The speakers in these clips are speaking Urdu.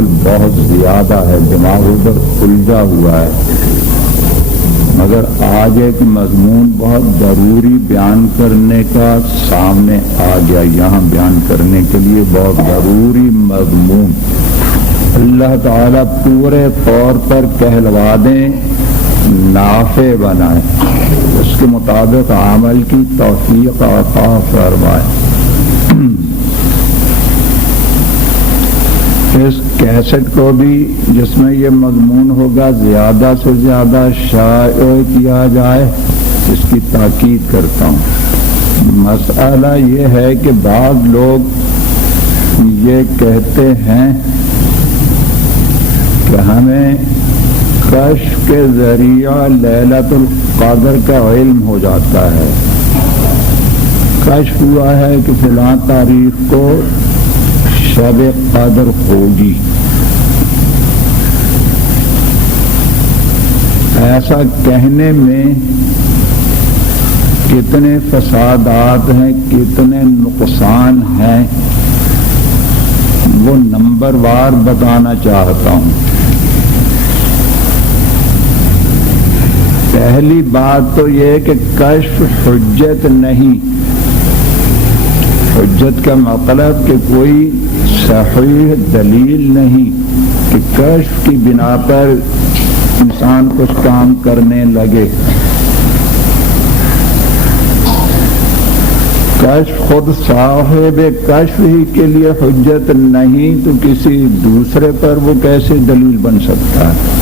غافل بہت زیادہ ہے، دماغ ادھر الجھا ہوا ہے، مگر آج ایک مضمون بہت ضروری بیان کرنے کا سامنے آ گیا، یہاں بیان کرنے کے لیے بہت ضروری مضمون اللہ تعالیٰ پورے طور پر کہلوا دیں، نافع بنائیں، اس کے مطابق عمل کی توفیق عطا فرمائے۔ اس کیسٹ کو بھی جس میں یہ مضمون ہوگا زیادہ سے زیادہ شائع کیا جائے، اس کی تاکید کرتا ہوں۔ مسئلہ یہ ہے کہ بعض لوگ یہ کہتے ہیں کہ ہمیں کشف کے ذریعہ لیلۃ القدر کا علم ہو جاتا ہے، کشف ہوا ہے کہ فلاں تاریخ کو شب قدر ہوگی۔ ایسا کہنے میں کتنے فسادات ہیں، کتنے نقصان ہیں، وہ نمبر وار بتانا چاہتا ہوں۔ پہلی بات تو یہ کہ کشف حجت نہیں، حجت کا مطلب کہ کوئی صحیح دلیل نہیں کہ کشف کی بنا پر انسان کچھ کام کرنے لگے۔ کشف خود صاحب کشف ہی کے لیے حجت نہیں تو کسی دوسرے پر وہ کیسے دلیل بن سکتا ہے؟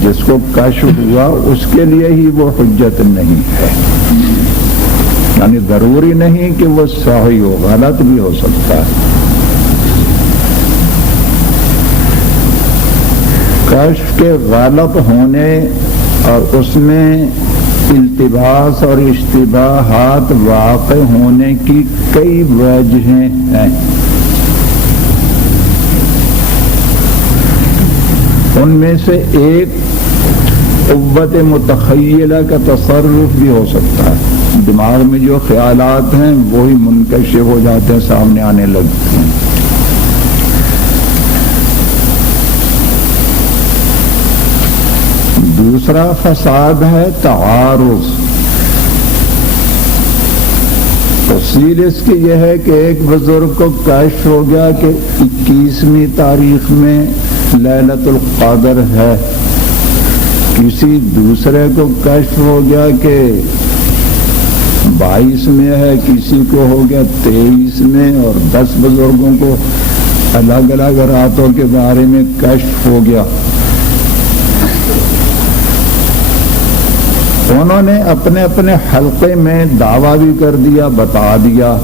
جس کو کشف ہوا اس کے لیے ہی وہ حجت نہیں ہے، یعنی ضروری نہیں کہ وہ صحیح ہو، غلط بھی ہو سکتا ہے۔ کشف کے غلط ہونے اور اس میں التباس اور اشتباہات واقع ہونے کی کئی وجہیں ہیں۔ ان میں سے ایک قوت متخیلہ کا تصرف بھی ہو سکتا ہے، دماغ میں جو خیالات ہیں وہی منکشف ہو جاتے ہیں، سامنے آنے لگتے ہیں۔ دوسرا فساد ہے تعارض۔ تفصیل اس کی یہ ہے کہ ایک بزرگ کو کشف ہو گیا کہ 21ویں تاریخ میں لیلۃ القدر ہے، کسی دوسرے کو کشف ہو گیا کہ 22 میں ہے، کسی کو ہو گیا 23 میں، اور 10 بزرگوں کو الگ الگ راتوں کے بارے میں کشف ہو گیا۔ انہوں نے اپنے اپنے حلقے میں دعویٰ بھی کر دیا، بتا دیا۔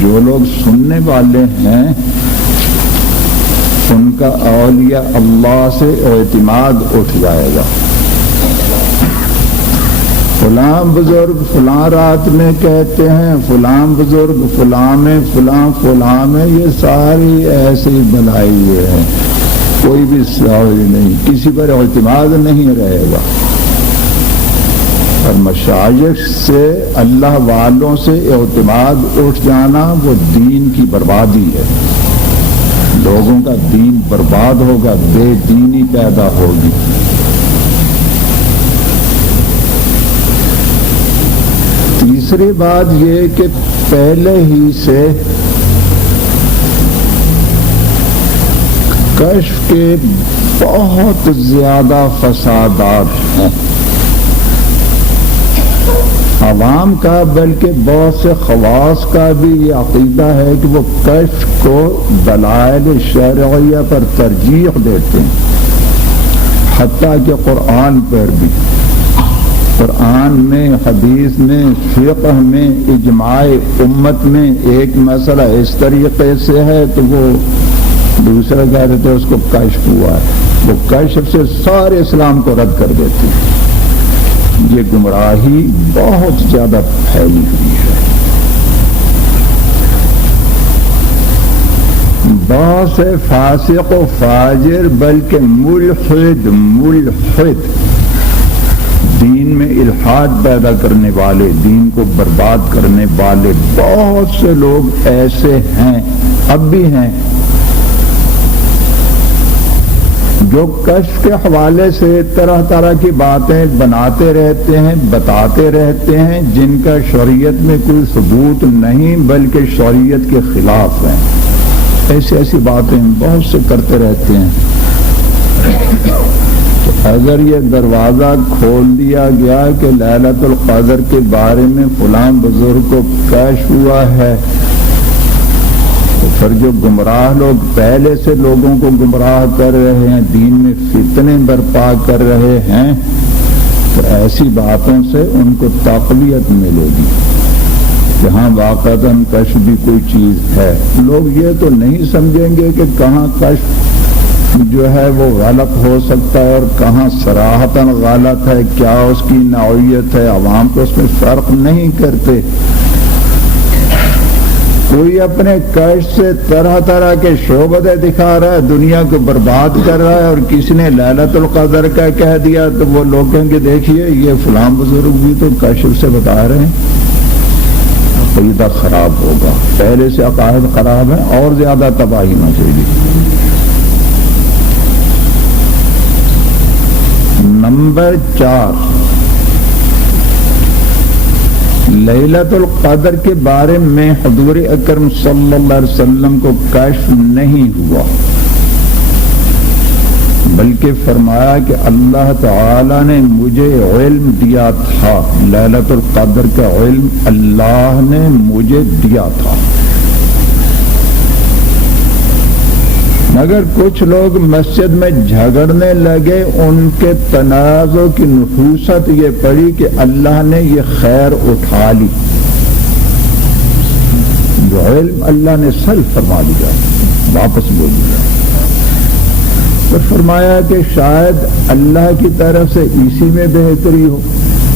جو لوگ سننے والے ہیں ان کا اولیاء اللہ سے اعتماد اٹھ جائے گا۔ فلاں بزرگ فلاں رات میں کہتے ہیں، فلاں بزرگ فلاں میں، فلاں فلاں میں، یہ ساری ایسے ہی بنائی ہوئے ہیں، کوئی بھی صحیح نہیں، کسی پر اعتماد نہیں رہے گا۔ اور مشائخ سے، اللہ والوں سے اعتماد اٹھ جانا وہ دین کی بربادی ہے، لوگوں کا دین برباد ہوگا، بے دینی پیدا ہوگی۔ تیسری بات یہ کہ پہلے ہی سے کشف کے بہت زیادہ فسادات ہیں، عوام کا بلکہ بہت سے خواص کا بھی یہ عقیدہ ہے کہ وہ کشف کو دلائل شرعیہ پر ترجیح دیتے ہیں، حتیٰ کہ قرآن پر بھی۔ قرآن میں، حدیث میں، فقہ میں، اجماع امت میں ایک مسئلہ اس طریقے سے ہے تو وہ دوسرے کہہ دیتے اس کو کشف ہوا ہے، وہ کشف سے سارے اسلام کو رد کر دیتے ہیں۔ یہ گمراہی بہت زیادہ پھیلی ہوئی ہے۔ بہت سے فاسق و فاجر بلکہ ملحد دین میں الحاد پیدا کرنے والے، دین کو برباد کرنے والے بہت سے لوگ ایسے ہیں اب بھی ہیں جو کشف کے حوالے سے طرح طرح کی باتیں بناتے رہتے ہیں، بتاتے رہتے ہیں، جن کا شریعت میں کوئی ثبوت نہیں بلکہ شریعت کے خلاف ہیں۔ ایسی باتیں بہت سے کرتے رہتے ہیں۔ تو اگر یہ دروازہ کھول دیا گیا کہ لیلۃ القدر کے بارے میں فلاں بزرگ کو کشف ہوا ہے، تو پھر جو گمراہ لوگ پہلے سے لوگوں کو گمراہ کر رہے ہیں، دین میں فتنے برپا کر رہے ہیں، تو ایسی باتوں سے ان کو تقویت ملے گی کہ ہاں واقعتاً کشف بھی کوئی چیز ہے۔ لوگ یہ تو نہیں سمجھیں گے کہ کہاں کشف جو ہے وہ غلط ہو سکتا ہے اور کہاں صراحتاً غلط ہے، کیا اس کی نوعیت ہے، عوام کو اس میں فرق نہیں کرتے۔ کوئی اپنے کشف سے طرح طرح کے شعبے دکھا رہا ہے، دنیا کو برباد کر رہا ہے، اور کسی نے لیلۃ القدر کا کہہ دیا تو وہ لوگ کہیں گے دیکھیے یہ فلاں بزرگ بھی تو کشف سے بتا رہے ہیں۔ عقیدہ خراب ہوگا، پہلے سے عقائد خراب ہیں اور زیادہ تباہی مچے گی۔ نمبر 4، لیلۃ القدر کے بارے میں حضور اکرم صلی اللہ علیہ وسلم کو کشف نہیں ہوا، بلکہ فرمایا کہ اللہ تعالی نے مجھے علم دیا تھا، لیلۃ القدر کا علم اللہ نے مجھے دیا تھا۔ مگر کچھ لوگ مسجد میں جھگڑنے لگے، ان کے تنازع کی نحوست یہ پڑی کہ اللہ نے یہ خیر اٹھا لی، جو علم اللہ نے سلب فرما دیا، واپس لے لیا۔ پھر فرمایا کہ شاید اللہ کی طرف سے اسی میں بہتری ہو،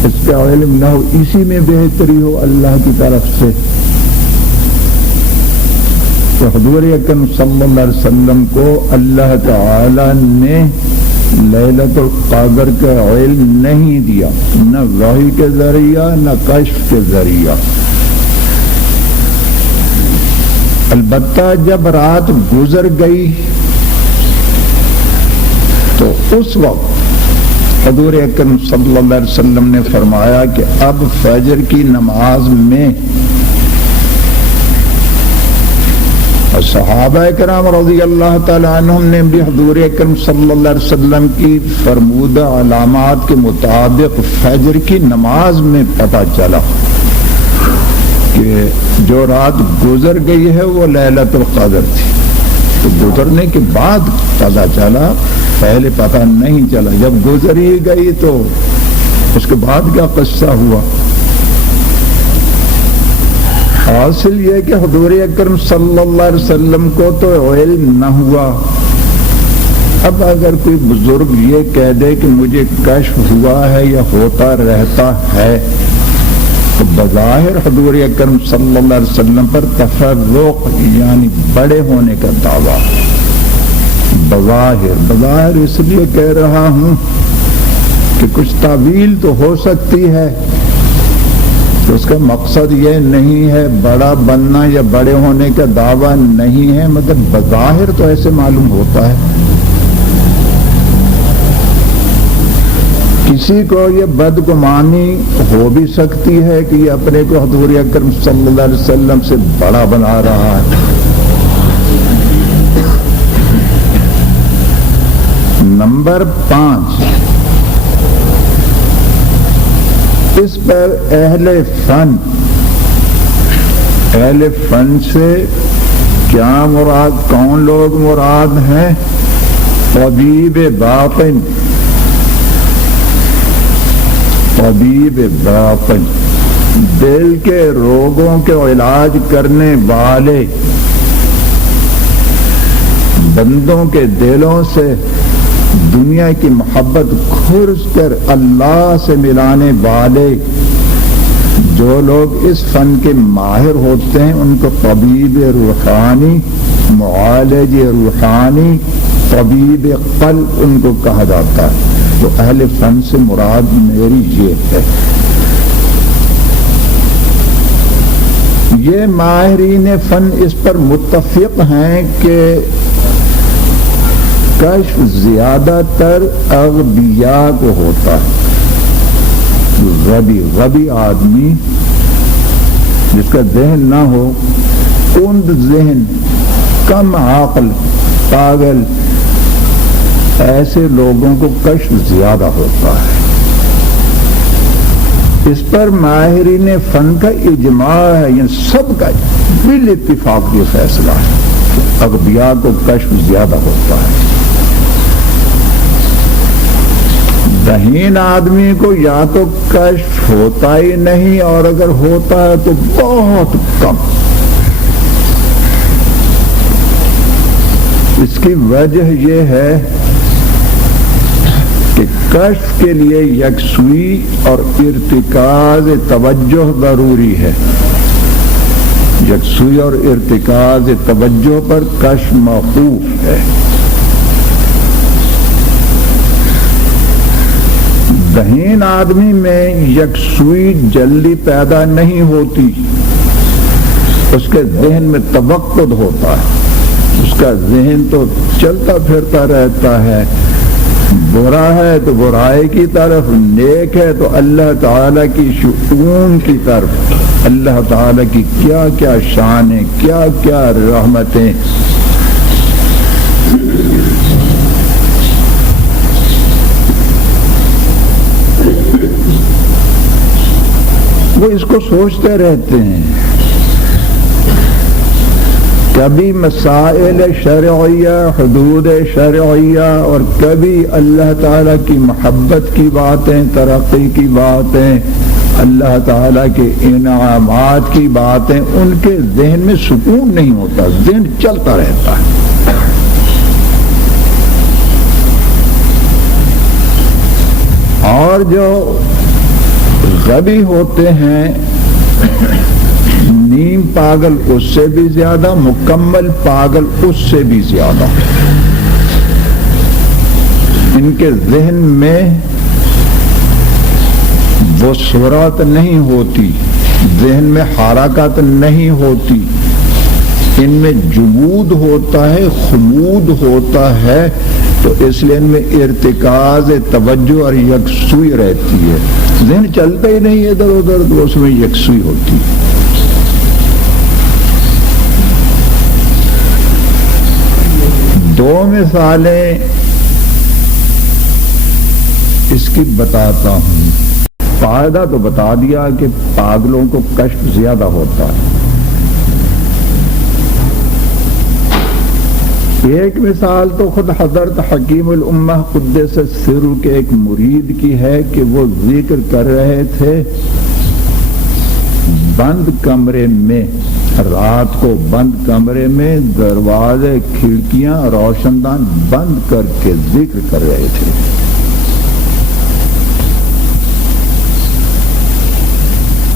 اس کا علم نہ ہو، اسی میں بہتری ہو اللہ کی طرف سے۔ تو حضور اکرم صلی اللہ علیہ وسلم کو اللہ تعالی نے لیلۃ القدر کا علم نہیں دیا، نہ وحی کے ذریعہ نہ کشف کے ذریعہ۔ البتہ جب رات گزر گئی تو اس وقت حضور اکرم صلی اللہ علیہ وسلم نے فرمایا کہ اب فجر کی نماز میں، اور صحابہ کرام رضی اللہ تعالی عنہم نے بھی حضور اکرم صلی اللہ علیہ وسلم کی فرمودہ علامات کے مطابق فجر کی نماز میں پتہ چلا کہ جو رات گزر گئی ہے وہ لیلۃ القدر تھی۔ تو گزرنے کے بعد پتہ چلا، پہلے پتہ نہیں چلا۔ جب گزر ہی گئی تو اس کے بعد کیا قصہ ہوا؟ حاصل یہ کہ حضور اکرم صلی اللہ علیہ وسلم کو تو علم نہ ہوا۔ اب اگر کوئی بزرگ یہ کہہ دے کہ مجھے کشف ہوا ہے یا ہوتا رہتا ہے، تو بظاہر حضور اکرم صلی اللہ علیہ وسلم پر تفرق یعنی بڑے ہونے کا دعویٰ۔ بظاہر اس لیے کہہ رہا ہوں کہ کچھ تعویل تو ہو سکتی ہے، تو اس کا مقصد یہ نہیں ہے بڑا بننا یا بڑے ہونے کا دعویٰ نہیں ہے، مگر بظاہر تو ایسے معلوم ہوتا ہے۔ کسی کو یہ بدگمانی ہو بھی سکتی ہے کہ یہ اپنے کو حضور اکرم صلی اللہ علیہ وسلم سے بڑا بنا رہا ہے۔ نمبر 5، اس پر اہل فن سے کیا مراد، کون لوگ مراد ہیں؟ طبیب باطن، دل کے روگوں کے علاج کرنے والے، بندوں کے دلوں سے دنیا کی محبت کھرچ کر اللہ سے ملانے والے، جو لوگ اس فن کے ماہر ہوتے ہیں ان کو طبیب روحانی، معالج روحانی، طبیب قلب ان کو کہا جاتا ہے۔ تو اہل فن سے مراد میری یہ ہے۔ یہ ماہرین فن اس پر متفق ہیں کہ کشف زیادہ تر اغبیاء کو ہوتا ہے. غبی آدمی جس کا ذہن نہ ہو، کند ذہن، کم عقل، پاگل، ایسے لوگوں کو کشف زیادہ ہوتا ہے. اس پر ماہرین فن کا اجماع ہے، یعنی سب کا بالاتفاق یہ فیصلہ ہے کہ اغبیاء کو کشف زیادہ ہوتا ہے. ذہین آدمی کو یا تو کشف ہوتا ہی نہیں، اور اگر ہوتا ہے تو بہت کم. اس کی وجہ یہ ہے کہ کشف کے لیے یکسوئی اور ارتکاز توجہ ضروری ہے. یکسوئی اور ارتکاز توجہ پر کشف موقوف ہے. ذہین آدمی میں یکسوئی جلدی پیدا نہیں ہوتی، اس کے ذہن میں توقد ہوتا ہے. اس کا ذہن تو چلتا پھرتا رہتا ہے، برا ہے تو برائی کی طرف، نیک ہے تو اللہ تعالیٰ کی شؤون کی طرف. اللہ تعالیٰ کی کیا کیا شانیں، کیا کیا رحمتیں. وہ اس کو سوچتے رہتے ہیں. کبھی مسائل شرعیہ، حدود شرعیہ، اور کبھی اللہ تعالیٰ کی محبت کی باتیں، ترقی کی باتیں، اللہ تعالیٰ کے انعامات کی باتیں. ان کے ذہن میں سکون نہیں ہوتا، ذہن چلتا رہتا ہے. اور جو غبی ہوتے ہیں، نیم پاگل اس سے بھی زیادہ، مکمل پاگل اس سے بھی زیادہ، ان کے ذہن میں وہ سرعت نہیں ہوتی، ذہن میں حرکت نہیں ہوتی، ان میں جمود ہوتا ہے، خمود ہوتا ہے. تو اس لیے ان میں ارتکاز توجہ اور یکسوئی رہتی ہے. ذہن چلتا ہی نہیں ادھر ادھر، تو اس میں یکسوئی ہوتی. دو مثالیں اس کی بتاتا ہوں. فائدہ تو بتا دیا کہ پاگلوں کو کشف زیادہ ہوتا ہے. ایک مثال تو خود حضرت حکیم الامہ قدس سر کے ایک مرید کی ہے کہ وہ ذکر کر رہے تھے بند کمرے میں، رات کو بند کمرے میں دروازے کھڑکیاں روشن دان بند کر کے ذکر کر رہے تھے.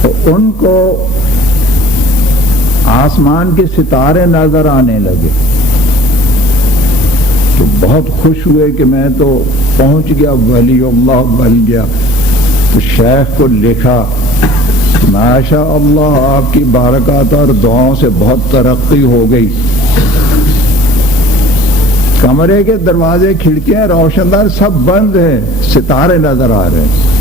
تو ان کو آسمان کے ستارے نظر آنے لگے تو بہت خوش ہوئے کہ میں تو پہنچ گیا، ولی اللہ بن گیا. تو شیخ کو لکھا، ماشاء اللہ آپ کی بارکات اور دعاؤں سے بہت ترقی ہو گئی. کمرے کے دروازے کھڑکیاں روشن دان سب بند ہیں، ستارے نظر آ رہے ہیں.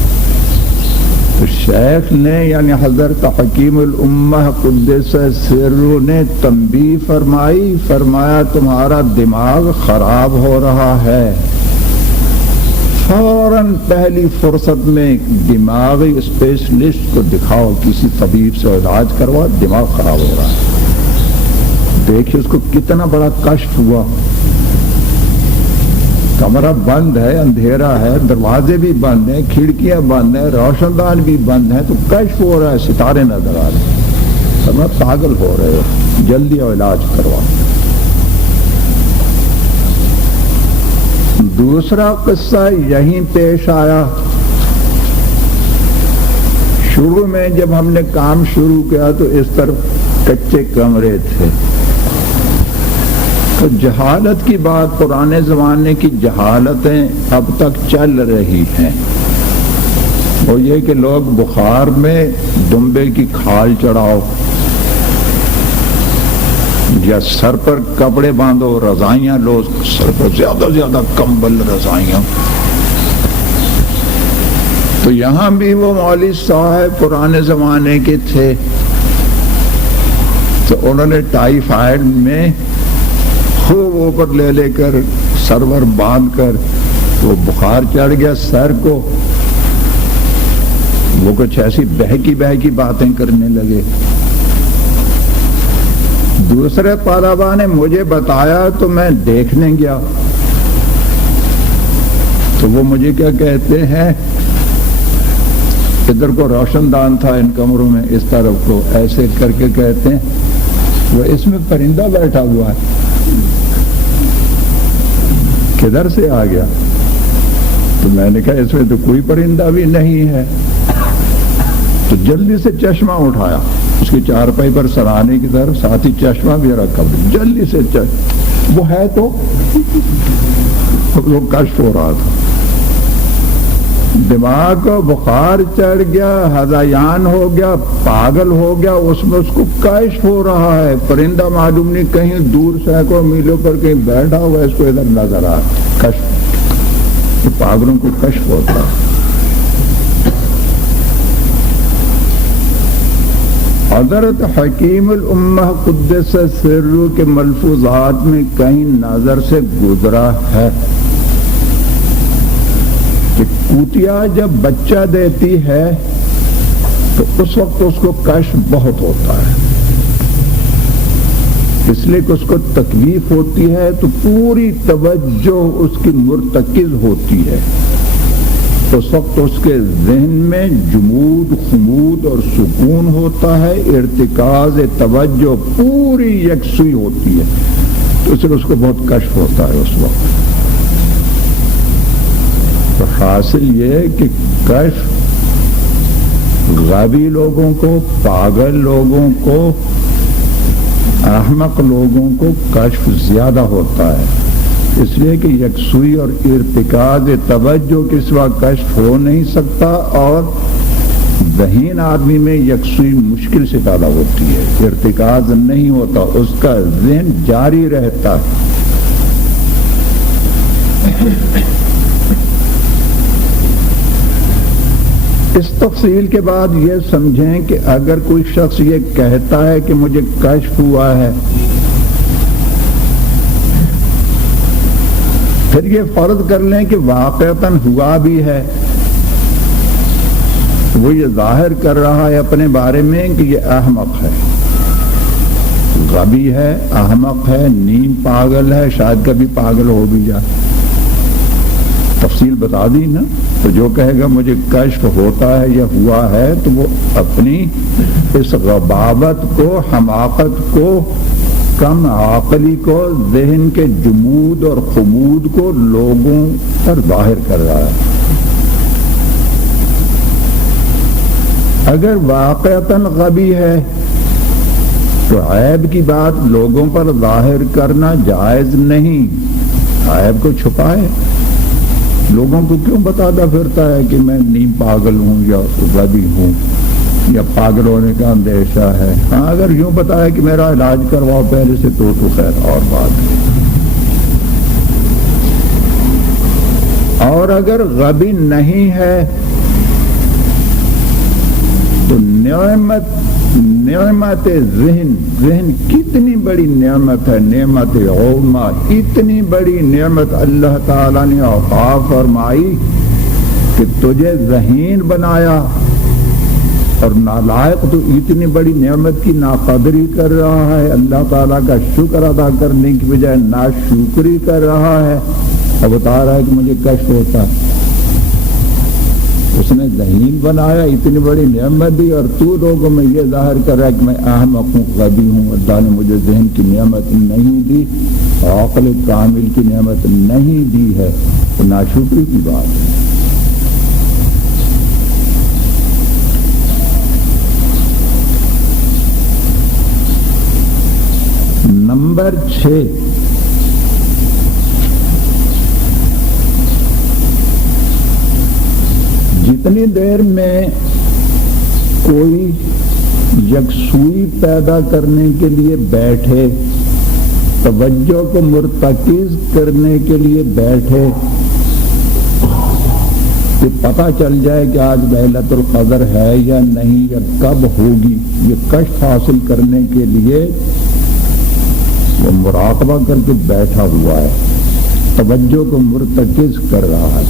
تو شیخ نے یعنی حضرت حکیم الامہ قدس سر نے تنبیہ فرمائی، فرمایا تمہارا دماغ خراب ہو رہا ہے، فوراً پہلی فرصت میں دماغی اسپیشلسٹ کو دکھاؤ، کسی طبیب سے علاج کروا، دماغ خراب ہو رہا ہے. دیکھیے اس کو کتنا بڑا کشف ہوا. کمرہ بند ہے، اندھیرا ہے، دروازے بھی بند ہیں، کھڑکیاں بند ہیں، روشن دان بھی بند ہیں، تو کشف ہو رہا ہے، ستارے نظر آ رہے ہیں. اب پاگل ہو رہے ہو، جلدی علاج کروا. دوسرا قصہ یہیں پیش آیا. شروع میں جب ہم نے کام شروع کیا تو اس طرف کچے کمرے تھے. تو جہالت کی بات، پرانے زمانے کی جہالتیں اب تک چل رہی ہیں. وہ یہ کہ لوگ بخار میں دمبے کی کھال چڑھاؤ، یا سر پر کپڑے باندھو، رضائیاں لو، سر پر زیادہ زیادہ کمبل رضائیاں. تو یہاں بھی وہ مولوی صاحب پرانے زمانے کے تھے، تو انہوں نے ٹائیفائڈ میں خوب اوپر لے لے کر سرور باندھ کر، وہ بخار چڑھ گیا سر کو، وہ کچھ ایسی بہکی باتیں کرنے لگے. دوسرے طلباء نے مجھے بتایا تو میں دیکھنے گیا، تو وہ مجھے کیا کہتے ہیں، ادھر کو روشن دان تھا ان کمروں میں، اس طرف کو ایسے کر کے کہتے ہیں وہ اس میں پرندہ بیٹھا ہوا ہے، کدھر سے آ گیا؟ تو میں نے کہا اس میں تو کوئی پرندہ بھی نہیں ہے. تو جلدی سے چشمہ اٹھایا، اس کی چارپائی پر سرانے کی طرف ساتھ ہی چشمہ بھی رکھا، جلدی سے وہ ہے تو وہ کشف ہو رہا تھا. دماغ کو بخار چڑھ گیا، ہذیان ہو گیا، پاگل ہو گیا، اس میں اس کو کشف ہو رہا ہے. پرندہ معلوم نہیں، کہیں دور سینکڑوں میلوں پر کہیں بیٹھا ہوا ہے، اس کو ادھر نظر آ کشف. پاگلوں کو کشف ہوتا ہے. حضرت حکیم الامہ قدس سرہ کے ملفوظات میں کہیں نظر سے گزرا ہے کہ کوتیا جب بچہ دیتی ہے تو اس وقت اس کو کشف بہت ہوتا ہے، اس لیے کہ اس کو تکلیف ہوتی ہے تو پوری توجہ اس کی مرتکز ہوتی ہے. اس وقت اس کے ذہن میں جمود، خمود اور سکون ہوتا ہے، ارتکاز توجہ پوری یکسوئی ہوتی ہے، تو اس لیے اس کو بہت کشف ہوتا ہے اس وقت. تو حاصل یہ کہ کشف غبی لوگوں کو، پاگل لوگوں کو، احمق لوگوں کو کشف زیادہ ہوتا ہے، اس لیے کہ یکسوئی اور ارتکاز توجہ کے سوا کشف ہو نہیں سکتا، اور ذہین آدمی میں یکسوئی مشکل سے پیدا ہوتی ہے، ارتکاز نہیں ہوتا، اس کا ذہن جاری رہتا ہے. اس تفصیل کے بعد یہ سمجھیں کہ اگر کوئی شخص یہ کہتا ہے کہ مجھے کشف ہوا ہے، پھر یہ فرض کر لیں کہ واقعتاً ہوا بھی ہے، وہ یہ ظاہر کر رہا ہے اپنے بارے میں کہ یہ احمق ہے، غبی ہے، احمق ہے، نیم پاگل ہے، شاید کبھی پاگل ہو بھی جائے. تفصیل بتا دی نا. تو جو کہے گا مجھے کشف ہوتا ہے یا ہوا ہے، تو وہ اپنی اس غباوت کو، حماقت کو، کم عقلی کو، ذہن کے جمود اور خمود کو لوگوں پر ظاہر کر رہا ہے. اگر واقعتاً غبی ہے تو عیب کی بات لوگوں پر ظاہر کرنا جائز نہیں. عیب کو چھپائے، لوگوں کو کیوں بتاتا پھرتا ہے کہ میں نیم پاگل ہوں یا غبی ہوں یا پاگل ہونے کا اندیشہ ہے. ہاں اگر یوں بتایا کہ میرا علاج کرواؤ پہلے سے تو خیر اور بات ہے. اور اگر غبی نہیں ہے تو نعمت ذہن کتنی بڑی نعمت ہے، نعمت عظمیٰ، اتنی بڑی نعمت اللہ تعالیٰ نے عطا فرمائی کہ تجھے ذہین بنایا، اور نالائق تو اتنی بڑی نعمت کی ناقدری کر رہا ہے، اللہ تعالیٰ کا شکر ادا کرنے کی بجائے ناشکری کر رہا ہے، اور بتا رہا ہے کہ مجھے کشف ہوتا ہے. اس نے ذہین بنایا، اتنی بڑی نعمت دی، اور تو لوگوں میں یہ ظاہر کر رہا ہے کہ میں احمق ہوں، غبی ہوں. اللہ نے مجھے ذہن کی نعمت نہیں دی، عقل کامل کی نعمت نہیں دی ہے، تو ناشکری کی بات ہے. نمبر 6، جتنی دیر میں کوئی یکسوئی پیدا کرنے کے لیے بیٹھے توجہ کو مرتکز کرنے کے لیے بیٹھے کہ پتہ چل جائے کہ آج لیلۃ القدر ہے یا نہیں یا کب ہوگی، یہ کشف حاصل کرنے کے لیے وہ مراقبہ کر کے بیٹھا ہوا ہے، توجہ کو مرتکز کر رہا ہے،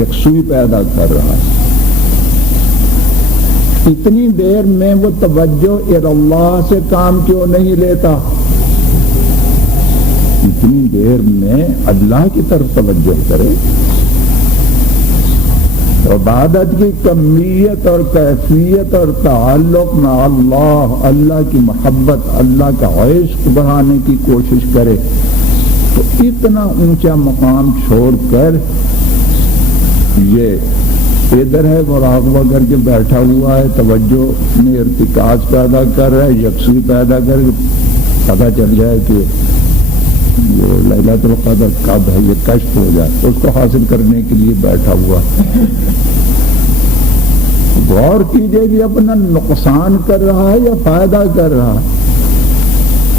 یکسوئی پیدا کر رہا ہے۔ اتنی دیر میں وہ توجہ اللہ سے کام کیوں نہیں لیتا؟ اتنی دیر میں اللہ کی طرف توجہ کرے۔ عبادت کی کمیت اور کیفیت اور تعلق میں اللہ کی محبت، اللہ کا عشق بڑھانے کی کوشش کرے، تو اتنا اونچا مقام چھوڑ کر یہ ادھر ہے مراقبہ کر کے بیٹھا ہوا ہے، توجہ میں ارتکاز پیدا کر رہا ہے، یکسوئی پیدا کر کے پتہ چل جائے کہ یہ لیلۃ القدر کب ہے، یہ کشف ہو جائے، اس کو حاصل کرنے کے لیے بیٹھا ہوا۔ غور کیجئے کہ اپنا نقصان کر رہا ہے یا فائدہ کر رہا ہے؟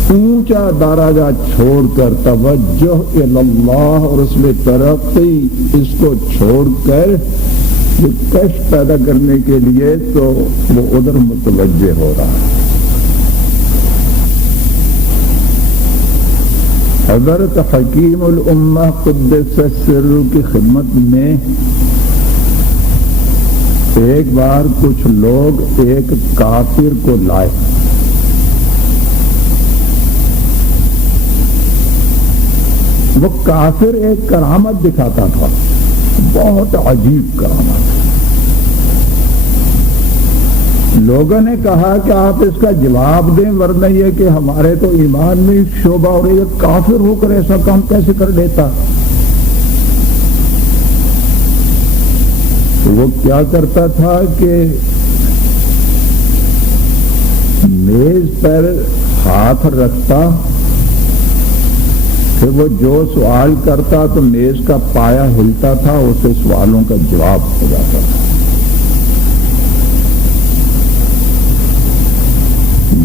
اونچا درجہ چھوڑ کر توجہ اللہ اور اس میں ترقی، اس کو چھوڑ کر یہ کشف پیدا کرنے کے لیے تو وہ ادھر متوجہ ہو رہا ہے۔ حضرت حکیم الامہ قدس سرہ کی خدمت میں ایک بار کچھ لوگ ایک کافر کو لائے، وہ کافر ایک کرامت دکھاتا تھا، بہت عجیب کرامت۔ لوگوں نے کہا کہ آپ اس کا جواب دیں، ورنہ یہ کہ ہمارے تو ایمان میں شعبہ اور یہ کافر ہو کر ایسا کام کیسے کر دیتا؟ تو وہ کیا کرتا تھا کہ میز پر ہاتھ رکھتا، پھر وہ جو سوال کرتا تو میز کا پایا ہلتا تھا، اسے سوالوں کا جواب ہو جاتا تھا۔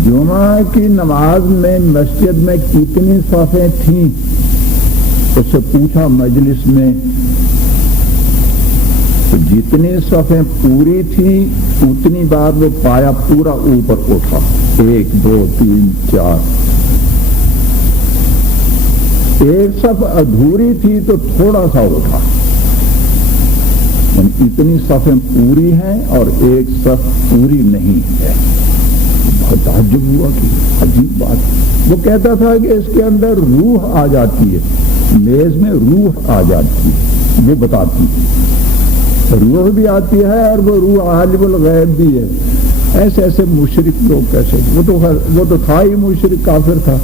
جمعہ کی نماز میں مسجد میں کتنی صفیں تھیں؟ اس سے پوچھا مجلس میں، تو جتنی صفیں پوری تھیں اتنی بار وہ پایا پورا اوپر اٹھا، 1 2 3 4۔ ایک صف ادھوری تھی تو تھوڑا سا اٹھا، یعنی اتنی صفیں پوری ہیں اور ایک صف پوری نہیں ہے۔ بہت تعجب ہوا کہ عجیب بات۔ وہ کہتا تھا کہ اس کے اندر روح آ جاتی ہے، میز میں روح آ جاتی ہے، وہ بتاتی ہے، روح بھی آتی ہے اور وہ روح عالم الغیب بھی ہے۔ ایسے ایسے مشرک لوگ کیسے؟ وہ تو تھا ہی مشرک، کافر تھا۔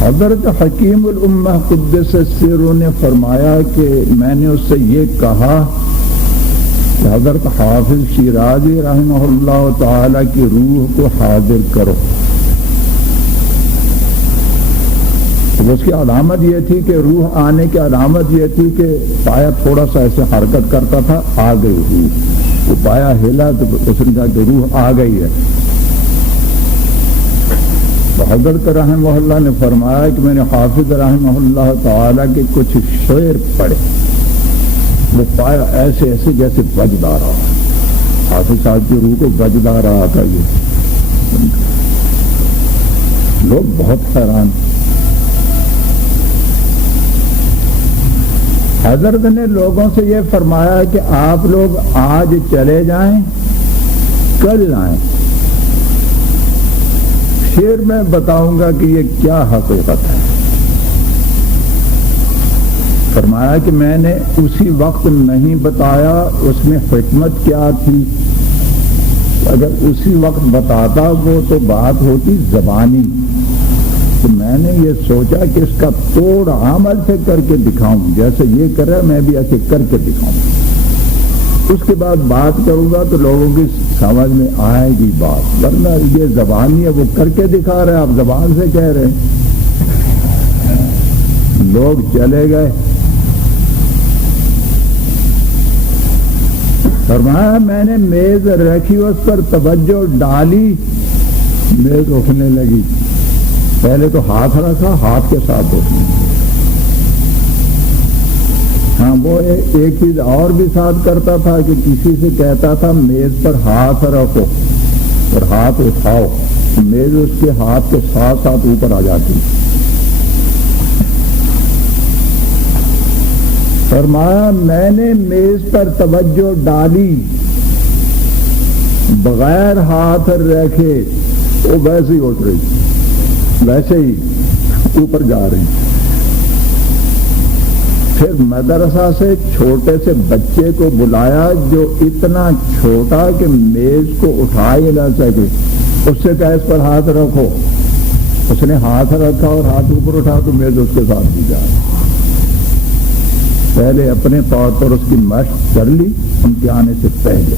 حضرت حکیم الامہ قدس سرہ نے فرمایا کہ میں نے اس سے یہ کہا کہ حضرت حافظ شیرازی رحمہ اللہ تعالی کی روح کو حاضر کرو۔ تو اس کی علامت یہ تھی کہ روح آنے کی علامت یہ تھی کہ پایا تھوڑا سا ایسے حرکت کرتا تھا، آ گئی روح۔ وہ پایا ہلا تو اس نے کہا کہ روح آ گئی ہے۔ تو حضرت رحمہ اللہ نے فرمایا کہ میں نے حافظ رحمہ اللہ تعالی کے کچھ شعر پڑھے، وہ پایا ایسے ایسے جیسے بجدا رہا، حافظ صاحب کی روح کو بجدا رہا تھا۔ یہ لوگ بہت حیران۔ حضرت نے لوگوں سے یہ فرمایا کہ آپ لوگ آج چلے جائیں، کل آئیں، پھر میں بتاؤں گا کہ یہ کیا حقیقت ہے۔ فرمایا کہ میں نے اسی وقت نہیں بتایا، اس میں حکمت کیا تھی؟ اگر اسی وقت بتاتا وہ تو بات ہوتی زبانی، تو میں نے یہ سوچا کہ اس کا توڑ عمل سے کر کے دکھاؤں، جیسے یہ کر رہا میں بھی ایسے کر کے دکھاؤں، اس کے بعد بات کروں گا تو لوگوں کی سمجھ میں آئے گی بات، ورنہ یہ زبانی ہے، وہ کر کے دکھا رہے، آپ زبان سے کہہ رہے ہیں۔ لوگ چلے گئے، فرمایا میں نے میز رکھی، اس پر توجہ ڈالی میز اٹھنے لگی. پہلے تو ہاتھ رکھا, ہاتھ کے ساتھ اٹھنے. ہاں وہ ایک چیز اور بھی ساتھ کرتا تھا کہ کسی سے کہتا تھا میز پر ہاتھ رکھو اور ہاتھ اٹھاؤ, میز اس کے ہاتھ کے ساتھ ساتھ اوپر آ جاتی. فرمایا میں نے میز پر توجہ ڈالی, بغیر ہاتھ رکھے وہ ویسے ہی اٹھ رہی, ویسے ہی اوپر جا رہی. پھر مدرسہ سے چھوٹے سے بچے کو بلایا جو اتنا چھوٹا کہ میز کو اٹھا ہی نہ سکے, اس سے کہا اس پر ہاتھ رکھو. اس نے ہاتھ رکھا اور ہاتھ اوپر اٹھا تو میز اس کے ساتھ بھی جا رہی. پہلے اپنے طور پر اس کی مشق کر لی ان کے آنے سے پہلے.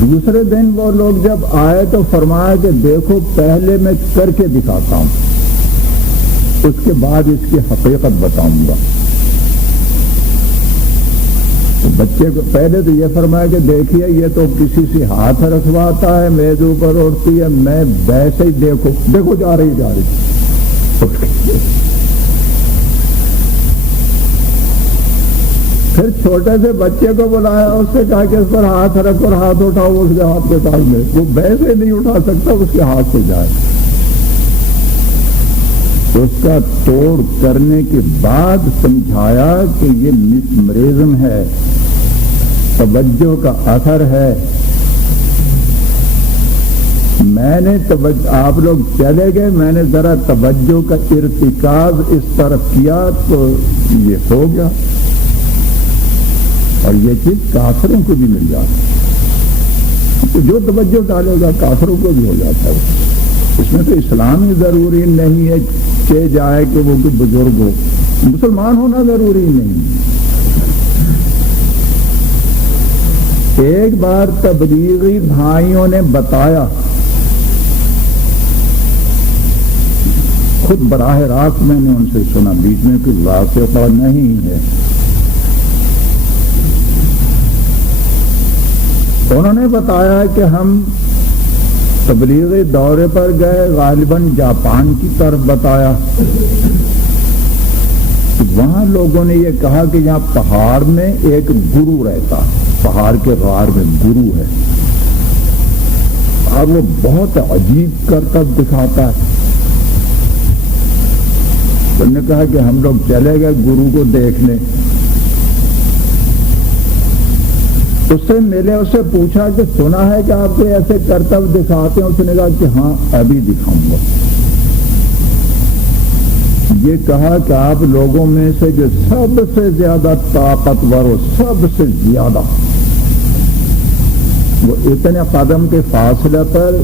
دوسرے دن وہ لوگ جب آئے تو فرمایا کہ دیکھو پہلے میں کر کے دکھاتا ہوں, اس کے بعد اس کی حقیقت بتاؤں گا. تو بچے کو پہلے تو یہ فرمایا کہ دیکھیے یہ تو کسی سے ہاتھ رکھواتا ہے, میز اوپر اٹھتی ہے, میں ویسے ہی دیکھو دیکھو جا رہی. پھر چھوٹے سے بچے کو بلایا, اس سے کہا کہ اس پر ہاتھ رکھ اور ہاتھ اٹھاؤ. اس کے ہاتھ کے ساتھ میں وہ ویسے نہیں اٹھا سکتا, اس کے ہاتھ سے جائے. اس کا توڑ کرنے کے بعد سمجھایا کہ یہ مسمرزم ہے, توجہ کا اثر ہے. میں نے آپ لوگ چلے گئے, میں نے ذرا توجہ کا ارتکاز اس طرف کیا تو یہ ہو گیا. اور یہ چیز کافروں کو بھی مل جاتی, جو توجہ ڈالے گا کافروں کو بھی ہو جاتا ہے. اس میں تو اسلام ہی ضروری نہیں ہے کہ جائے کہ وہ کوئی بزرگ ہو, مسلمان ہونا ضروری نہیں. ایک بار تبلیغی بھائیوں نے بتایا, خود براہ راست میں نے ان سے سنا, بیچ میں کوئی واسطہ نہیں ہے. انہوں نے بتایا کہ ہم تبلیغی دورے پر گئے, غالباً جاپان کی طرف بتایا. وہاں لوگوں نے یہ کہا کہ یہاں پہاڑ میں ایک گرو رہتا, پہاڑ کے غار میں گرو ہے, اور وہ بہت عجیب کرتب دکھاتا ہے. انہوں نے کہا کہ ہم لوگ چلے گئے گرو کو دیکھنے. اس سے ملے, اس سے پوچھا کہ سنا ہے کہ آپ کو ایسے کرتب دکھاتے ہیں؟ اس نے کہا کہ ہاں ابھی دکھاؤں گا. یہ کہا کہ آپ لوگوں میں سے جو سب سے زیادہ طاقتور ہو, سب سے زیادہ, وہ اتنے قدم کے فاصلے پر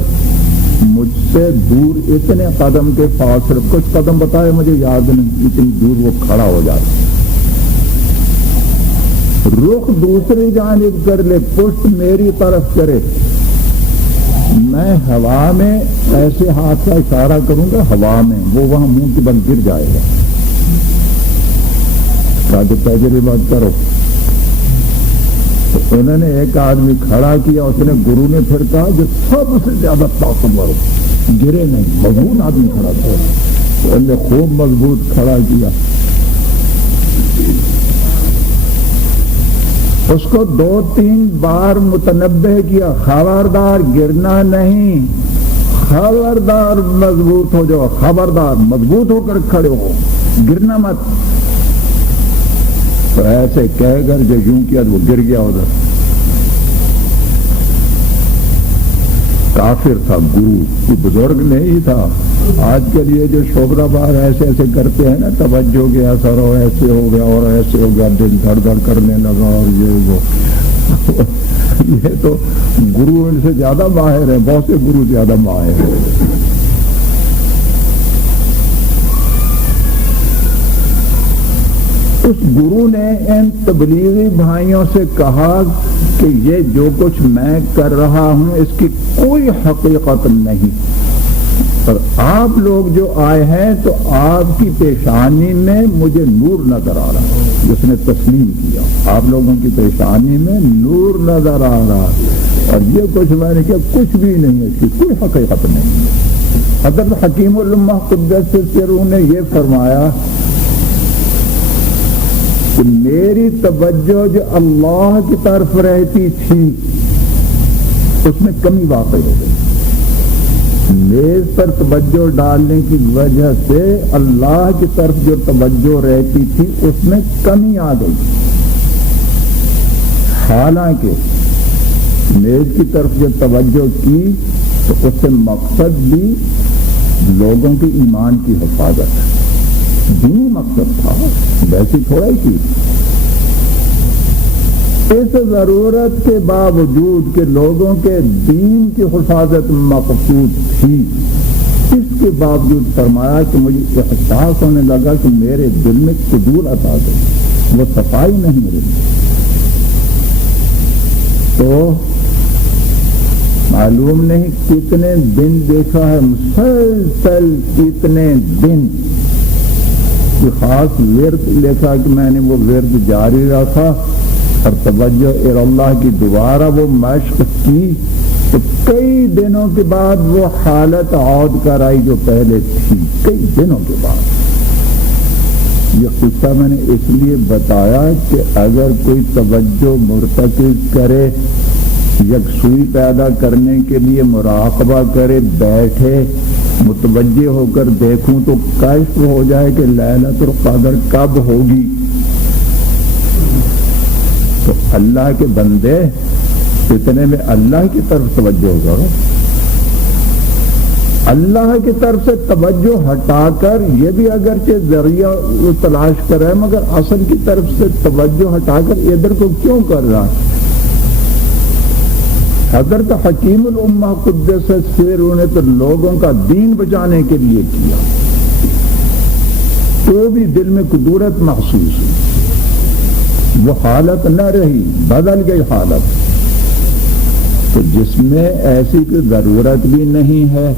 مجھ سے دور, اتنے قدم کے فاصلے, کچھ قدم بتائے مجھے یاد نہیں, اتنی دور وہ کھڑا ہو جاتا, رخ دوسری جانب کر لے, پشت میری طرف کرے, میں ہوا میں ایسے ہاتھ کا اشارہ کروں گا ہوا میں, وہ وہاں منہ کے بل گر جائے گا. کہا کہ تجربہ کرو. تو انہوں نے ایک آدمی کھڑا کیا, اس نے گرو نے پھر کہا جو سب سے زیادہ طاقتور ہو, گرے نہیں, مضبوط آدمی کھڑا تھا. انہوں نے خوب مضبوط کھڑا کیا. اس کو 2-3 بار متنبہ کیا, خبردار گرنا نہیں, خبردار مضبوط ہو جاؤ, خبردار مضبوط ہو کر کھڑے ہو, گرنا مت. تو ایسے کہہ کر جو یوں کیا وہ گر گیا ادھر. کافر تھا گرو, کوئی بزرگ نہیں تھا. آج کے لیے جو شوبرا بار ایسے ایسے کرتے ہیں نا, توجہ کے اثر ہو, ایسے ہو گیا اور ایسے ہو گیا, دل دھڑ دھڑ کرنے لگا اور یہ وہ, یہ تو گرو ان سے زیادہ ماہر ہے, بہت سے گرو زیادہ ماہر ہیں. اس گرو نے ان تبلیغی بھائیوں سے کہا کہ یہ جو کچھ میں کر رہا ہوں اس کی کوئی حقیقت نہیں, اور آپ لوگ جو آئے ہیں تو آپ کی پیشانی میں مجھے نور نظر آ رہا ہے. جس نے تسلیم کیا, آپ لوگوں کی پیشانی میں نور نظر آ رہا ہے, اور یہ کچھ میں نے کیا کچھ بھی نہیں ہے، اس کی کوئی حقیقت نہیں ہے۔ حضرت حکیم الامہ قدس سرہ نے یہ فرمایا کہ میری توجہ جو اللہ کی طرف رہتی تھی اس میں کمی واقع ہو گئی، میز پر توجہ ڈالنے کی وجہ سے اللہ کی طرف جو توجہ رہتی تھی اس میں کمی آ گئی، حالانکہ میز کی طرف جو توجہ کی تو اس سے مقصد بھی لوگوں کے ایمان کی حفاظت ہے، دینی مقصد تھا، ویسی تھوڑا ہی کی۔ اس ضرورت کے باوجود کہ لوگوں کے دین کی حفاظت مقصود تھی، اس کے باوجود فرمایا کہ مجھے احساس ہونے لگا کہ میرے دل میں قدورت آ گئی، وہ صفائی نہیں رہی۔ تو معلوم نہیں کتنے دن دیکھا ہے، مسلسل کتنے دن کوئی خاص ورد لکھا کہ میں نے وہ ورد جاری رکھا اور توجہ اللہ کی دوبارہ وہ مشق کی تو کئی دنوں کے بعد وہ حالت عود کر آئی جو پہلے تھی، کئی دنوں کے بعد۔ یہ قصہ میں نے اس لیے بتایا کہ اگر کوئی توجہ مرتکز کرے، یکسوئی پیدا کرنے کے لیے مراقبہ کرے، بیٹھے متوجہ ہو کر دیکھوں تو کشف ہو جائے کہ لیلۃ القدر کب ہوگی، تو اللہ کے بندے اتنے میں اللہ کی طرف توجہ ہوگا، اللہ کی طرف سے توجہ ہٹا کر یہ بھی اگرچہ ذریعہ تلاش کر رہا ہے مگر اصل کی طرف سے توجہ ہٹا کر ادھر کو کیوں کر رہا ہے؟ حضرت حکیم الامہ قدس سرہ نے تو لوگوں کا دین بچانے کے لیے کیا، تو بھی دل میں قدورت محسوس ہوئی، وہ حالت نہ رہی، بدل گئی حالت۔ تو جس میں ایسی کوئی ضرورت بھی نہیں ہے،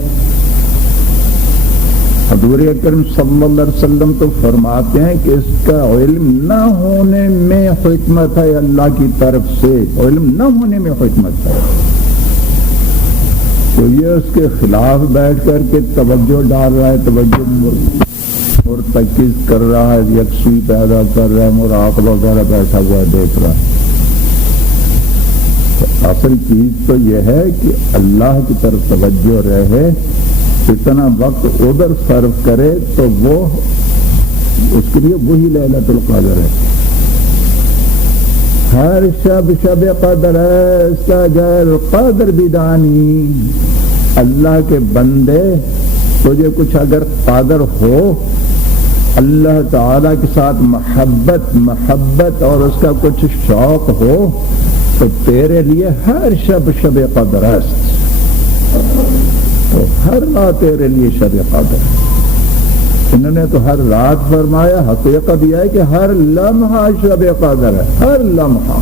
حضور اکرم صلی اللہ علیہ وسلم تو فرماتے ہیں کہ اس کا علم نہ ہونے میں حکمت ہے، اللہ کی طرف سے علم نہ ہونے میں حکمت ہے، تو یہ اس کے خلاف بیٹھ کر کے توجہ ڈال رہا ہے، توجہ مرتکز کر رہا ہے، یکسوئی پیدا کر رہا ہے، مراقبہ وغیرہ بیٹھا ہوا دیکھ رہا ہے۔ تو اصل چیز تو یہ ہے کہ اللہ کی طرف توجہ رہے، اتنا وقت ادھر صرف کرے تو وہ اس کے لیے وہی لیلۃ القدر ہے۔ ہر شب شب قدر ہے، اس کا غیر قدر بدانی، اللہ کے بندے تجھے کچھ اگر قدر ہو، اللہ تعالی کے ساتھ محبت اور اس کا کچھ شوق ہو تو تیرے لیے ہر شب شب قدر ہے، تو ہر رات تیرے لیے شب قدر۔ انہوں نے تو ہر رات فرمایا، حقیقت یہ ہے کہ ہر لمحہ شب قدر ہے، ہر لمحہ،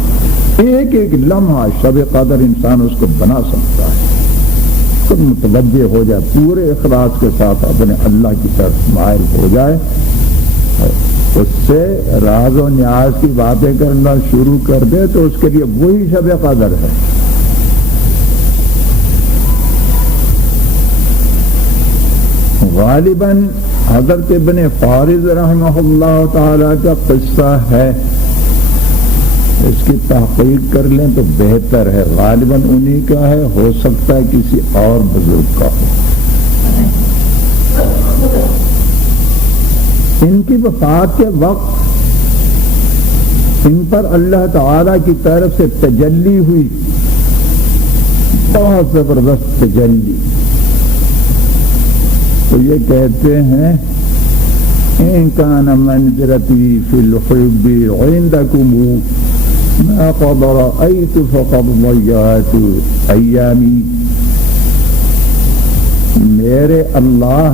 ایک ایک لمحہ شب قدر انسان اس کو بنا سکتا ہے۔ خود متوجہ ہو جائے، پورے اخلاص کے ساتھ اپنے اللہ کی طرف مائل ہو جائے، اس سے راز و نیاز کی باتیں کرنا شروع کر دے تو اس کے لیے وہی شب قدر ہے۔ غالباً حضرت ابن فارض رحمہ اللہ تعالی کا قصہ ہے، اس کی تحقیق کر لیں تو بہتر ہے، غالباً انہی کا ہے، ہو سکتا ہے کسی اور بزرگ کا ہو۔ ان کی وفات کے وقت ان پر اللہ تعالی کی طرف سے تجلی ہوئی، بہت زبردست تجلی۔ تو یہ کہتے ہیں ان کان منزلتی فی الحب عندکم ما قد رأیت فقد ضیعت ایامی، میرے اللہ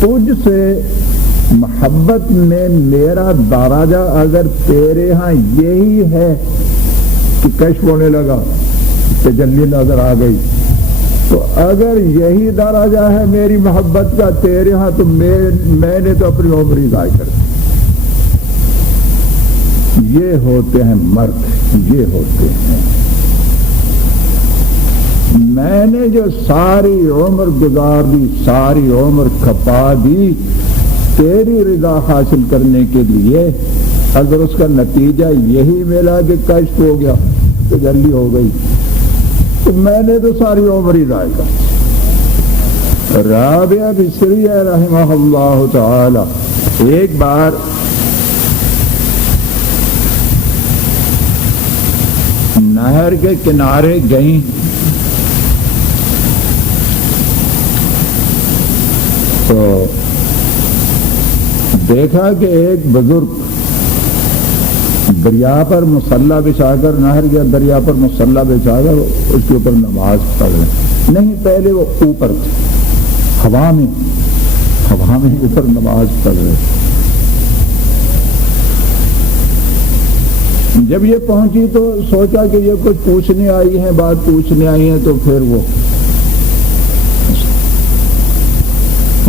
تجھ سے محبت میں میرا درجہ اگر تیرے ہاں یہی ہے کہ کشف ہونے لگا، تجلی نظر آ گئی، تو اگر یہی درجہ ہے میری محبت کا تیرے ہاں تو میں نے تو اپنی عمر ضائع کر دی۔ یہ ہوتے ہیں مرد۔ یہ ہوتے ہیں۔ میں نے جو ساری عمر گزار دی، ساری عمر کھپا دی تیری رضا حاصل کرنے کے لیے، اگر اس کا نتیجہ یہی ملا کہ کشف ہو گیا، تجلی ہو گئی، تو میں نے تو ساری عمر ہی ضائع کر۔ رابعہ بصری رحمہ اللہ تعالی ایک بار نہر کے کنارے گئیں، تو دیکھا کہ ایک بزرگ دریا پر مصلی بچھا کر، نہر کے دریا پر مصلی بچھا کر اس کے اوپر نماز پڑھ رہے، نہیں پہلے وہ اوپر تھے، ہوا میں اوپر نماز پڑھ رہے۔ جب یہ پہنچی تو سوچا کہ یہ کچھ پوچھنے آئی ہیں، بات پوچھنے آئی ہیں، تو پھر وہ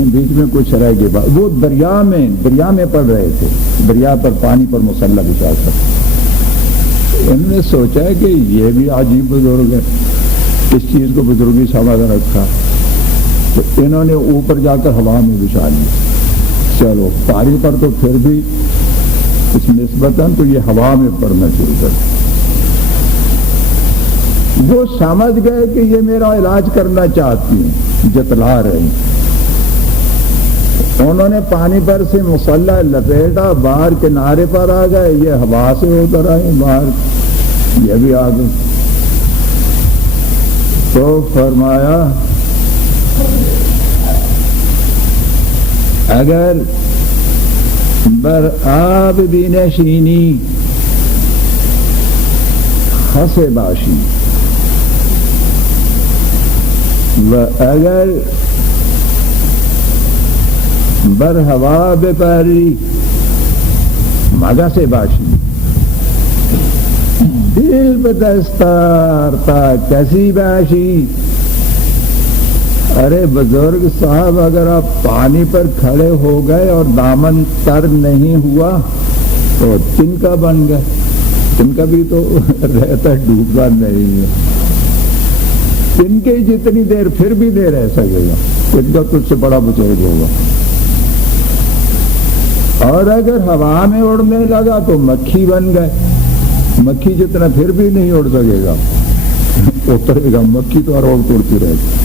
بیچ میں کچھ رہ گئی بات، وہ دریا میں پڑھ رہے تھے، دریا پر پانی پر مصلی بچھا کر۔ انہوں نے سوچا کہ یہ بھی عجیب بزرگ ہے، اس چیز کو بزرگی سمجھ رکھا، تو انہوں نے اوپر جا کر ہوا میں بچھا لی۔ چلو پانی پر تو پھر بھی کچھ نسبتاً، تو یہ ہوا میں پڑھنا شروع کر۔ وہ سمجھ گئے کہ یہ میرا علاج کرنا چاہتی ہیں، جتلا رہے ہیں۔ انہوں نے پانی پر سے مصلی لپیٹا، باہر کنارے پر آ گئے، یہ ہوا سے اتر آئے باہر، یہ بھی آ گئے۔ تو فرمایا اگر بر آب بینشینی خس باشی و اگر بر ہوا بپری مگس باشی، دل بدستار تا کسی باشی۔ ارے بزرگ صاحب، اگر آپ پانی پر کھڑے ہو گئے اور دامن تر نہیں ہوا تو تنکا بن گئے، تنکا بھی تو رہتا ڈوبتا نہیں ہے، تنکے جتنی دیر پھر بھی دیر رہ سکے گا، تنکا تجھ سے بڑا بزرگ ہوگا۔ اور اگر ہوا میں اڑنے لگا تو مکھی بن گئے، مکھی جتنا پھر بھی نہیں اڑ سکے گا، اترے گا، مکھی تو ہر وقت اڑتی رہے گی۔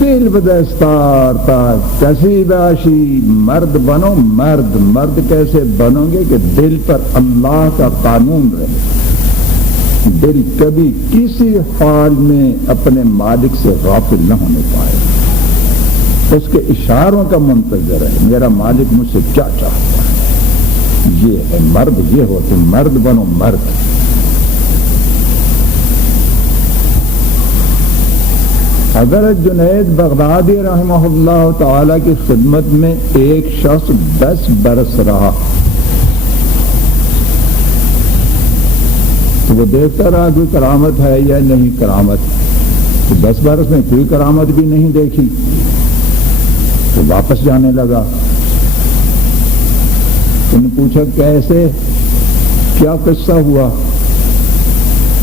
دل بدستار تا کسی باشی، مرد بنو مرد، مرد کیسے بنو گے کہ دل پر اللہ کا قانون رہے، دل کبھی کسی حال میں اپنے مالک سے غافل نہ ہونے پائے، اس کے اشاروں کا منتظر ہے، میرا مالک مجھ سے کیا چاہتا ہے۔ یہ ہے مرد، یہ ہوتے مرد بنو مرد۔ حضرت جنید بغدادی رحمہ اللہ تعالی کی خدمت میں ایک شخص 10 برس رہا، تو وہ دیکھتا رہا کوئی کرامت ہے یا نہیں کرامت، تو 10 برس میں کوئی کرامت بھی نہیں دیکھی، تو واپس جانے لگا۔ انہوں نے پوچھا کیسے، کیا قصہ ہوا؟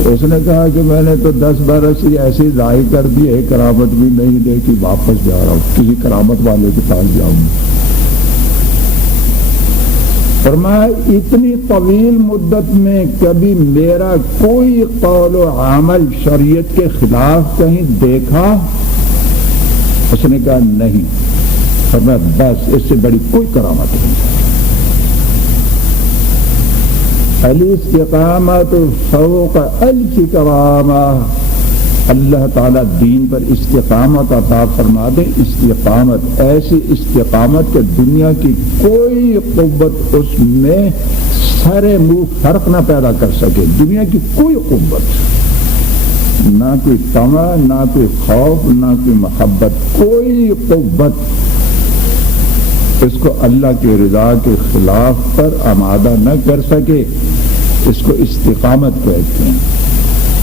اس نے کہا کہ میں نے تو 10 برس ایسی ضائع کر دی، ایک کرامت بھی نہیں دیکھی، واپس جا رہا ہوں، کسی کرامت والے کے پاس جاؤں۔ فرمایا اتنی طویل مدت میں کبھی میرا کوئی قول و عمل شریعت کے خلاف کہیں دیکھا؟ اس نے کہا نہیں۔ فرمایا بس اس سے بڑی کوئی کرامت نہیں۔ الاستقامت فوق الف کرامہ، اللہ تعالیٰ دین پر استقامت عطا فرما دے، استقامت ایسی استقامت کہ دنیا کی کوئی قوت اس میں سر منہ فرق نہ پیدا کر سکے، دنیا کی کوئی قوت، نہ کوئی طمع، نہ کوئی خوف، نہ کوئی محبت، کوئی قوت اس کو اللہ کی رضا کے خلاف پر آمادہ نہ کر سکے، اس کو استقامت کہتے ہیں۔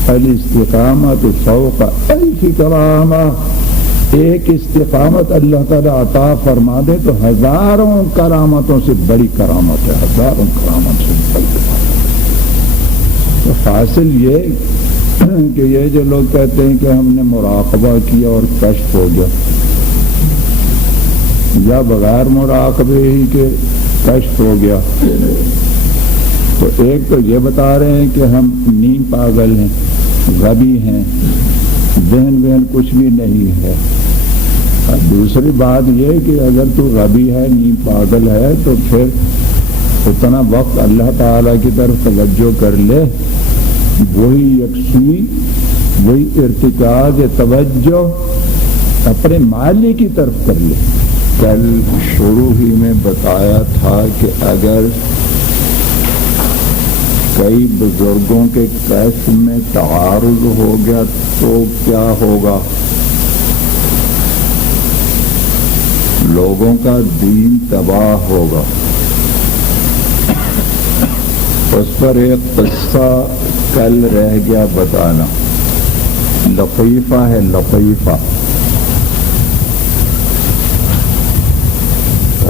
الاستقامت فوق الف کرامہ، ایک استقامت اللہ تعالیٰ عطا فرما دے تو ہزاروں کرامتوں سے بڑی کرامت ہے، ہزاروں کرامت سے بڑی کرامت۔ تو حاصل یہ کہ یہ جو لوگ کہتے ہیں کہ ہم نے مراقبہ کیا اور کشف ہو گیا، یا بغیر مراقبے ہی کے کشف ہو گیا، تو ایک تو یہ بتا رہے ہیں کہ ہم نیم پاگل ہیں، غبی ہیں، ذہن کچھ بھی نہیں ہے. اور دوسری بات یہ کہ اگر تو غبی ہے، نیم پاگل ہے، تو پھر اتنا وقت اللہ تعالیٰ کی طرف توجہ کر لے، وہی یکسوئی، وہی ارتکاز توجہ اپنے مالک کی طرف کر لے. کل شروع ہی میں بتایا تھا کہ اگر کئی بزرگوں کے کیس میں تعارض ہو گیا تو کیا ہوگا؟ لوگوں کا دین تباہ ہوگا. اس پر ایک قصہ کل رہ گیا بتانا، لطیفہ ہے، لطیفہ.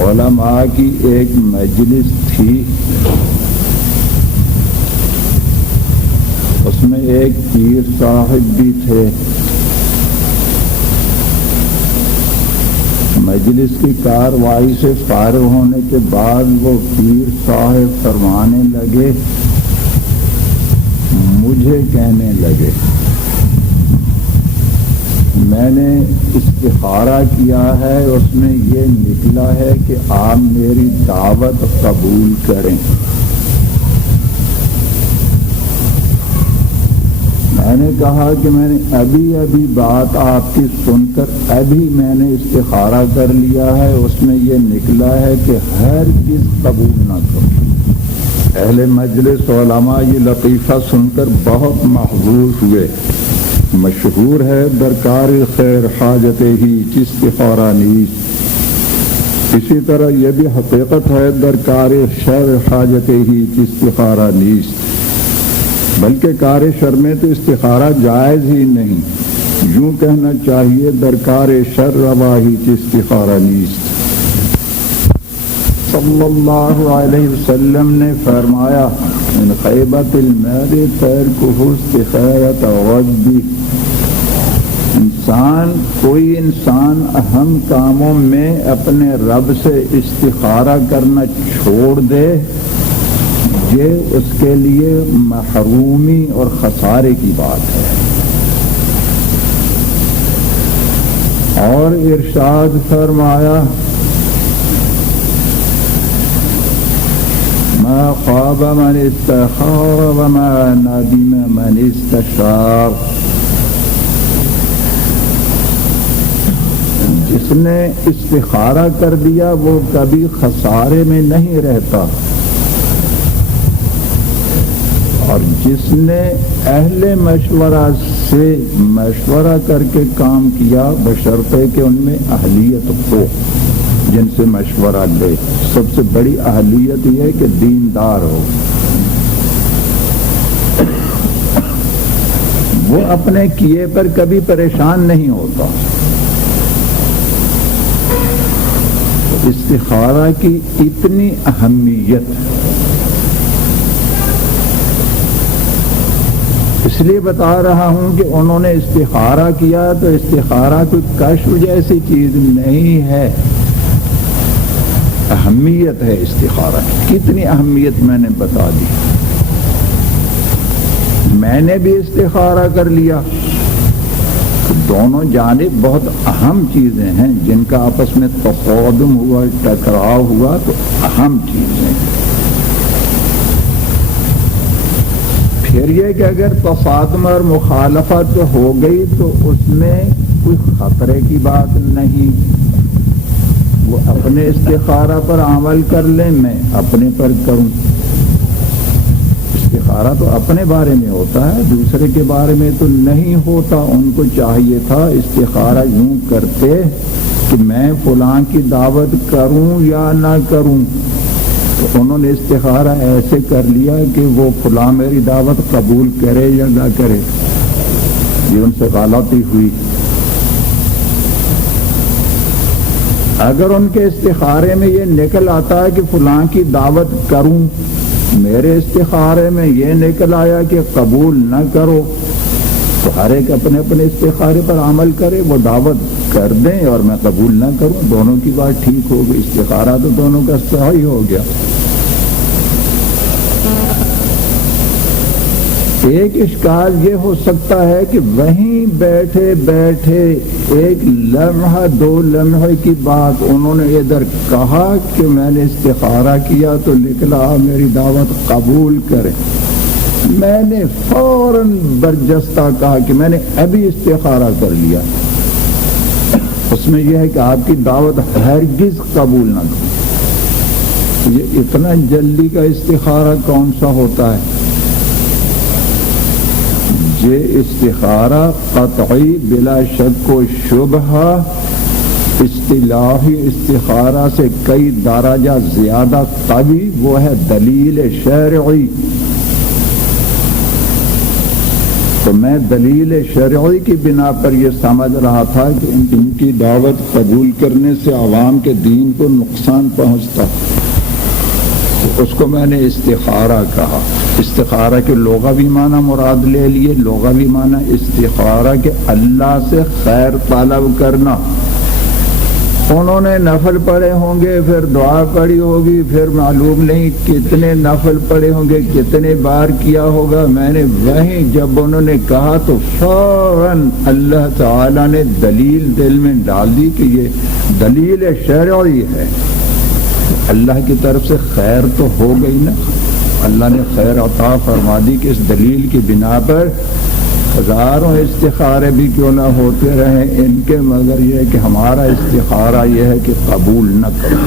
علماء کی ایک مجلس تھی، اس میں ایک پیر صاحب بھی تھے. مجلس کی کارروائی سے فارغ ہونے کے بعد وہ پیر صاحب فرمانے لگے، مجھے کہنے لگے، میں نے استخارہ کیا ہے، اس میں یہ نکلا ہے کہ آپ میری دعوت قبول کریں. میں نے کہا کہ میں نے ابھی بات آپ کی سن کر ابھی میں نے استخارہ کر لیا ہے، اس میں یہ نکلا ہے کہ ہرگز قبول نہ کرو. اہل مجلس علماء یہ لطیفہ سن کر بہت محظوظ ہوئے. مشہور ہے درکار خیر حاجت ہی استخارہ نیست. اسی طرح یہ بھی حقیقت ہے درکار شر حاجت ہی استخارہ نیست. بلکہ کار شر میں تو استخارہ جائز ہی نہیں، یوں کہنا چاہیے درکار شر روا ہی استخارہ نیست. صلی اللہ علیہ وسلم نے فرمایا، من خیبت المرء ترکہ استخارۃ ربہ. کوئی انسان اہم کاموں میں اپنے رب سے استخارہ کرنا چھوڑ دے، یہ اس کے لیے محرومی اور خسارے کی بات ہے. اور ارشاد فرمایا، ما خاب من استخار وما ندم من استشار. جس نے استخارہ کر دیا وہ کبھی خسارے میں نہیں رہتا، اور جس نے اہل مشورہ سے مشورہ کر کے کام کیا بشرطے کہ ان میں اہلیت ہو، جن سے مشورہ لے. سب سے بڑی اہلیت یہ ہے کہ دیندار ہو. وہ اپنے کیے پر کبھی پریشان نہیں ہوتا. استخارہ کی اتنی اہمیت، اس لیے بتا رہا ہوں کہ انہوں نے استخارہ کیا تو استخارہ کوئی کشف جیسی چیز نہیں ہے، اہمیت ہے استخارہ کی. کتنی اہمیت میں نے بتا دی. میں نے بھی استخارہ کر لیا. دونوں جانب بہت اہم چیزیں ہیں جن کا آپس میں تصادم ہوا، ٹکراؤ ہوا، تو اہم چیزیں ہیں. پھر یہ کہ اگر تصادم اور مخالفت ہو گئی تو اس میں کوئی خطرے کی بات نہیں. وہ اپنے استخارہ پر عمل کر لیں، میں اپنے پر کروں. استخارہ تو اپنے بارے میں ہوتا ہے، دوسرے کے بارے میں تو نہیں ہوتا. ان کو چاہیے تھا استخارہ یوں کرتے کہ میں فلاں کی دعوت کروں یا نہ کروں. تو انہوں نے استخارہ ایسے کر لیا کہ وہ فلاں میری دعوت قبول کرے یا نہ کرے. یہ ان سے غلطی ہوئی. اگر ان کے استخارے میں یہ نکل آتا ہے کہ فلاں کی دعوت کروں میرے استخارے میں یہ نکل آیا کہ قبول نہ کرو تو ہر ایک اپنے اپنے استخارے پر عمل کرے، وہ دعوت کر دیں اور میں قبول نہ کروں، دونوں کی بات ٹھیک ہو گئی، استخارہ تو دونوں کا صحیح ہو گیا۔ ایک اشکال یہ ہو سکتا ہے کہ وہیں بیٹھے بیٹھے ایک لمحہ دو لمحے کی بات انہوں نے ادھر کہا کہ میں نے استخارہ کیا تو نکلا میری دعوت قبول کرے، میں نے فوراً برجستہ کہا کہ میں نے ابھی استخارہ کر لیا، اس میں یہ ہے کہ آپ کی دعوت ہرگز قبول نہ کرو۔ یہ اتنا جلدی کا استخارہ کون سا ہوتا ہے؟ یہ استخارہ قطعی بلا شک و شبہ اصطلاحی استخارہ سے کئی درجہ زیادہ قوی، وہ ہے دلیل شرعی۔ تو میں دلیل شرعی کی بنا پر یہ سمجھ رہا تھا کہ ان کی دعوت قبول کرنے سے عوام کے دین کو نقصان پہنچتا، اس کو میں نے استخارہ کہا۔ استخارہ کے لغوی معنی مراد لے لیے، لغوی معنی استخارہ کے اللہ سے خیر طلب کرنا۔ انہوں نے نفل پڑھے ہوں گے، پھر دعا پڑھی ہوگی، پھر معلوم نہیں کتنے نفل پڑھے ہوں گے، کتنے بار کیا ہوگا، میں نے وہیں جب انہوں نے کہا تو فوراً اللہ تعالیٰ نے دلیل دل میں ڈال دی کہ یہ دلیل شرعی ہے۔ اللہ کی طرف سے خیر تو ہو گئی نا، اللہ نے خیر عطا فرما دی کہ اس دلیل کی بنا پر ہزاروں استخارے بھی کیوں نہ ہوتے رہیں ان کے، مگر یہ ہے کہ ہمارا استخارہ یہ ہے کہ قبول نہ کرو۔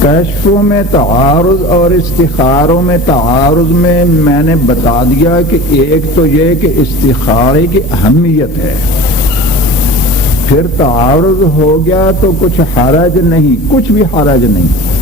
کشفوں میں تعارض اور استخاروں میں تعارض میں نے بتا دیا کہ ایک تو یہ کہ استخارے کی اہمیت ہے، پھر تعارض ہو گیا تو کچھ حرج نہیں، کچھ بھی حرج نہیں۔